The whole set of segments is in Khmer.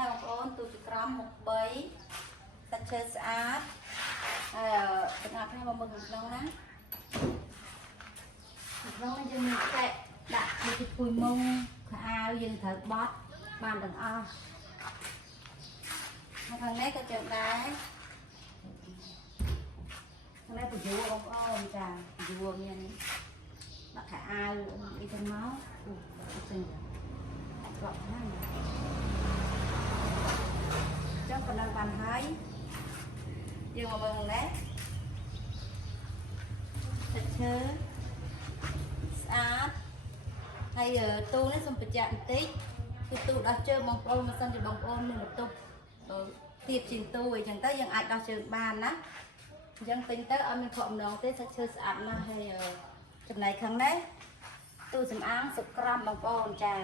ហើយបងប្អូនទូចក្រមមក3សាច់ឈើស្អាតទាំងអស់គ្នាមកមើលក្នុងណាក្នុងនេះយើងមានតែដាក់វាពីពុយមុងខោអាវយើងត្រូវបត់បានទាំងអស់ហើយខាងនេះក៏យើងដែរខាងនេះបញ្យួរបងប្អូនចាបញ្យួរមានដាក់ខោអាវអីទៅមកអូស្អីក្របណាចឹងប៉ុណ្ណឹងបានហើយយើងមកមើលខាងនេះសាច់ឈើស្អាតហើយទូនេះសូមបញ្ជាក់បន្តិចគឺទូដោះជើងបងប្អូនមិនសិនជាបងប្អូនមានបន្ទប់ទៀតជាងទូអីចឹងទៅយើងអាចដោះជើងបានណាអញ្ចឹងពេញទៅអត់មានខកអំណងទេសាច់ឈើស្អាតណាស់ហើយចំណែកខាងនេះទូសំអាងសុក្រំបងប្អូនចា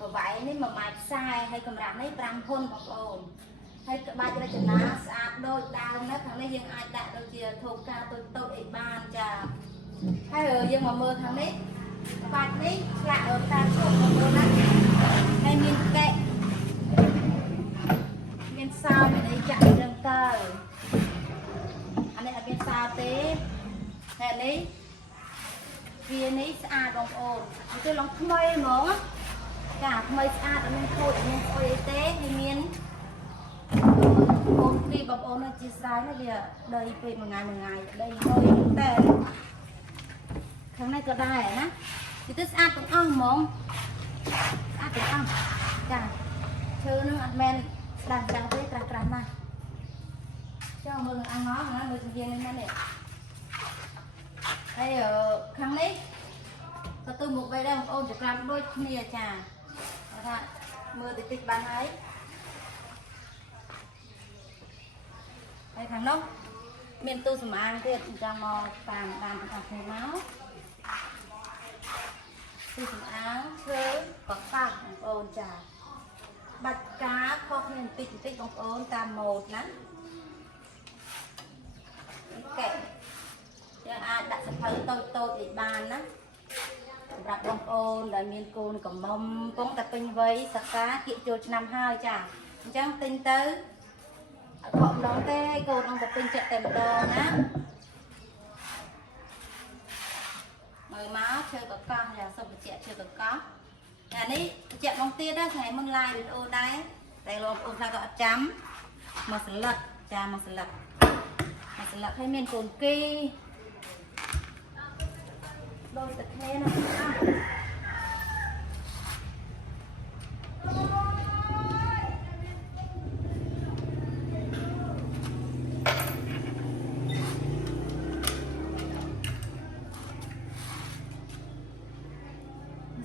ប្រវែងនេះ1ម៉ែត្រខ្សែហើយកម្រាស់នេះ5ហ៊ុនបងប្អូនហើយក្បាច់រចនាស្អាតដូចដើមណាខាងនេះយើងអាចដាក់ដូចជាធូបការតូចៗអីបានចាហើយយើងមកមើលខាងនេះក្បាច់នេះឆ្លាក់តាមឈុំបងប្អូនណាហើយមានកែមានសោមានអីចាក់រឹងទៅអានេះអត់មានសោទេហើយនេះវានេះស្អាតបងប្អូនគឺឡងថ្មីហ្មងចាថ្មីស្អាតអត់មានខូចអត់មានអុយអីទេវាមានបងទីបងប្អូនជាស្រ័យណាវាដីពេលមួយថ្ងៃដីហុយតែខាងនេះក៏ដែរណាគឺទៅស្អាតទាំងអស់ហ្មងស្អាតទាំងអស់ចាឈើនឹងអត់មែនស្ដាំចាំទេក្រាស់ណាស់ចុះមើលអាងងណាមើលជានេះណានេះហើយខាងនេះក៏ទៅមុខបីដែរបងប្អូនចក្រាមដូចគ្នាចាថាមើលតិចបានហើយខាងនោះមានទូសម្អាងទៀតអញ្ចឹងមកតាមបានទាំងអស់គ្នាមកទូសម្អាងឈើក៏កាត់បងប្អូនចាបាច់ការខុសគ្នាបន្តិចបងប្អូនតាមម៉ូដណាកែយើងអាចដាក់សភៅតូចៗបានណាសម្រាប់បងប្អូនដែលមានកូនកំមុំកំពុងតែពេញវ័យសិក្សាគៀកចូលឆ្នាំហើយចាអញ្ចឹងទិញទៅអត់ខកម្ដងទេកូនអង្គតែពេញចិត្តតែម្ដងណាមើលមកឈើកកោះយ៉ាងសុខបញ្ជាក់ឈើកកោះអានេះបញ្ជាក់បងទៀតណាថ្ងៃមុន live វីដេអូដែរតែលោកប្អូនខ្លះក៏អត់ចាំមកស្លឹកចាមកស្លឹកឲ្យមានកូនគីដូចតែគ្នាណា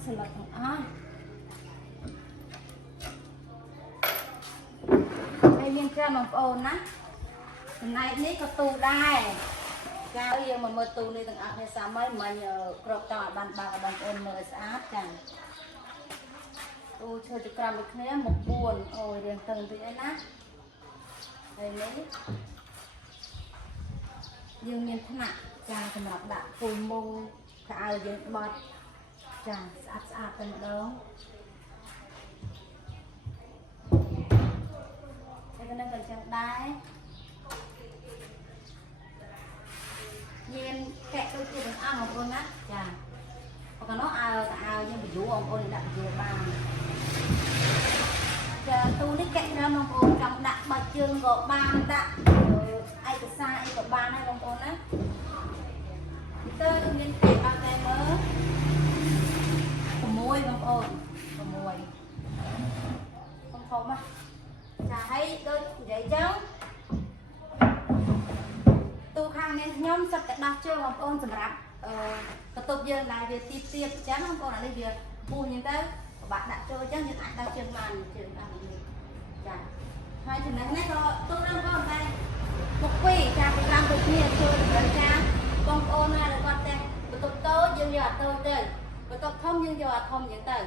ស្លឹកទាំងអស់ហើយមានច្រើនបងប្អូនណាចំណែកនេះក៏ទូដែរចាយើងមកមើលទូនេះទាំងអស់គ្នាសាមហើយមិញក្របតោឲ្យបានបើបងប្អូនមើលឲ្យស្អាតចាទូឈើចក្រមដូចគ្នាមក4អូយរៀងតឹងតិចឯណាហើយនេះយើងមានថ្នាក់ចាសម្រាប់ដាក់ពុយមុងខោអាវយើងបត់ចាស្អាតតែម្ដងហើយក៏នឹងក៏ចឹងដែរមានកែដូចជាទាំងអស់បងប្អូនណាចាបើកណោះអាវយើងបញ្យួរបងប្អូនដាក់បញ្យួរបានចាទូនេះកែណាបងប្អូនចង់ដាក់បាច់ជើងក៏បានដាក់ឯកសារអីក៏បានដែរបងប្អូនណាទៅមានកែអត់តែមើល6បងប្អូន6ធំណាចាហើយដូចនិយាយចឹងទូខាងនេះខ្ញុំសិតតែដោះជើងបងប្អូនសម្រាប់បន្ទប់យើងដែលវាទីទៀតអញ្ចឹងបងប្អូនអានេះវាពូអញ្ចឹងទៅពិបាកដាក់ចូលអញ្ចឹងយើងអាចដោះជើងបានជើងបាននេះចាហើយចំណេះនេះក៏ទូនឹងក៏តែមុខ2ចាពីឡើងដូចគ្នាជួយដល់ចាបងប្អូនណាដែលគាត់តែបន្ទប់តូចយើងយកអត់តូចទៅបន្ទប់ធំយើងយកអត់ធំអញ្ចឹងទៅ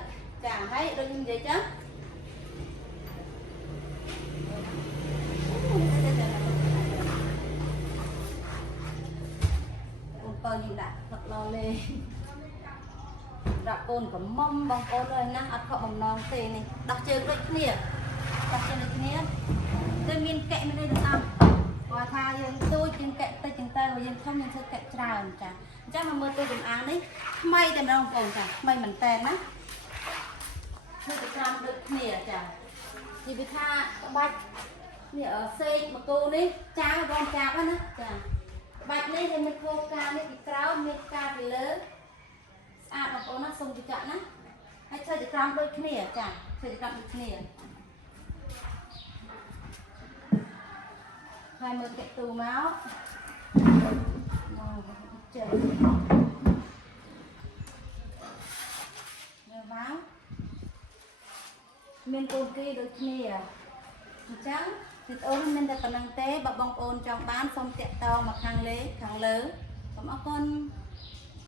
ចាហើយដូចខ្ញុំនិយាយចឹងបើយើងដាក់ទឹកឡលេដាក់កូនកំមុំបងប្អូនเลยណាអត់ខកបំណងទេនេះដោះជើងដូចគ្នាដោះជ មានកែមិនអីទាំងអស់គាត់ថាយើងទួចជាងកែតិចជាងទៅយើងធំយើងធ្វើកែច្រើនចាអញ្ចឹងមកមើលទូចំអាងនេះថ្មីតែម្ដងបងប្អូនចាថ្មីមែនតើណាធ្វើទៅតាមដូចគ្នាចានិយាយថាក្បាច់នេះសេកមកគូនេះចាបងចាប់ណាចាក្បាច់នេះគេមានខោការនេះពីក្រោមមានការពីលើស្អាតបងប្អូនណាសុំជិះណាហើយធ្វើទៅក្រោមដូចគ្នាចាធ្វើទៅក្រោមដូចគ្នាហើយមើលកែទូមកចេះមើលមកមានកូនគេដូចគ្នាអញ្ចឹងវីដេអូនេះមានតែប៉ុណ្្នឹងទេបើបងប្អូនចង់បានសូមតាក់ទងមកខាងលើសូមអរគុណ